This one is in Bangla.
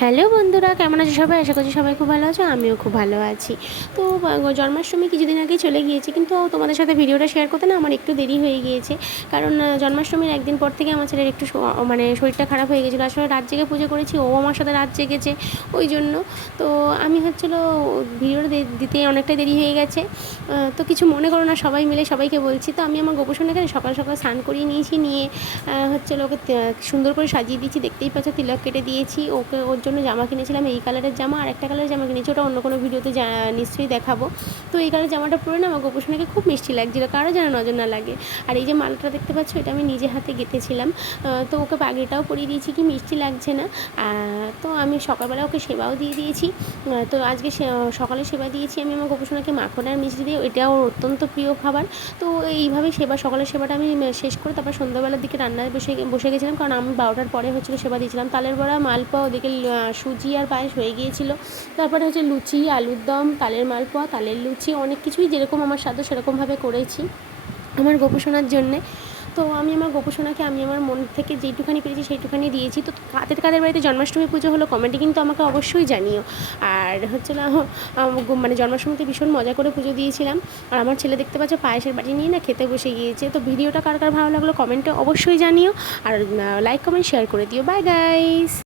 হ্যালো বন্ধুরা, কেমন আছো সবাই? আশা করছি সবাই খুব ভালো আছো, আমিও খুব ভালো আছি। তো জন্মাষ্টমী কিছুদিন আগেই চলে গিয়েছে, কিন্তু তোমাদের সাথে ভিডিওটা শেয়ার করতে না আমার একটু দেরি হয়ে গিয়েছে। কারণ জন্মাষ্টমীর একদিন পর থেকে আমার ছেলের একটু মানে শরীরটা খারাপ হয়ে গেছিলো। আসলে রাত জেগে পুজো করেছি, ও আমার সাথে রাত জেগেছে, ওই জন্য। তো আমি হচ্ছিলো ভিডিওটা দিতে অনেকটা দেরি হয়ে গেছে। তো কিছু মনে করো না, সবাই মিলে সবাইকে বলছি। তো আমি আমার গোপোষণাকে সকাল সকাল স্নান করিয়ে নিয়েছি, নিয়ে হচ্ছিলো ওকে সুন্দর করে সাজিয়ে দিয়েছি। দেখতেই পাচ্ছ, তিলক কেটে দিয়েছি ওকে। ওর জন্য জামা কিনেছিলাম, এই কালারের জামা, আর একটা কালারের জামা কিনেছি, ওটা অন্য কোনো ভিডিওতে নিশ্চয়ই দেখাবো। তো এই কালারের জামাটা পরে না আমার গোপোষণাকে খুব মিষ্টি লাগছিলো, কারো যেন নজর না লাগে। আর এই যে মালাটা দেখতে পাচ্ছ, এটা আমি নিজে হাতে গেঁথেছিলাম। তো ওকে পাগড়িটাও পরিয়ে দিয়েছি, কি মিষ্টি লাগছে না। তো আমি সকালবেলা ওকে সেবাও দিয়ে দিয়েছি। তো আজকে সকালে সেবা দিয়েছি আমি আমার গোপোষণাকে মাখন আর মিষ্টি দিয়ে, এটাও ওর অত্যন্ত প্রিয় খাবার। তো এইভাবে সকালের সেবাটা আমি শেষ করে তারপর সন্ধ্যাবেলার দিকে রান্নায় বসে গেছিলাম, কারণ আমি 12টার পরে হচ্ছিলো সেবা দিয়েছিলাম। তালের বড়া, মালপোয়া, ওদিকে সুজি আর পায়েস হয়ে গিয়েছিলো। তারপরে হচ্ছে লুচি, আলুর দম, তালের মালপোয়া, তালের লুচি, অনেক কিছুই যেরকম আমার সাধ্য সেরকমভাবে করেছি আমার গোপোষণার জন্যে। তো আমি আমার গোপোষণাকে আমি আমার মন থেকে যেইটুখানি পেরেছি সেইটুখানি দিয়েছি। তো কাদের কাদের বাড়িতে জন্মাষ্টমী পুজো হলো কমেন্টে কিন্তু আমাকে অবশ্যই জানিও। আর হচ্ছে না, মানে জন্মাষ্টমীতে ভীষণ মজা করে পুজো দিয়েছিলাম। আর আমার ছেলে দেখতে পাচ্ছে পায়েসের বাটি নিয়ে না খেতে বসে গিয়েছে। তো ভিডিওটা কার কার ভালো লাগলো কমেন্টে অবশ্যই জানিও। আর লাইক কমেন্ট শেয়ার করে দিও। Bye guys.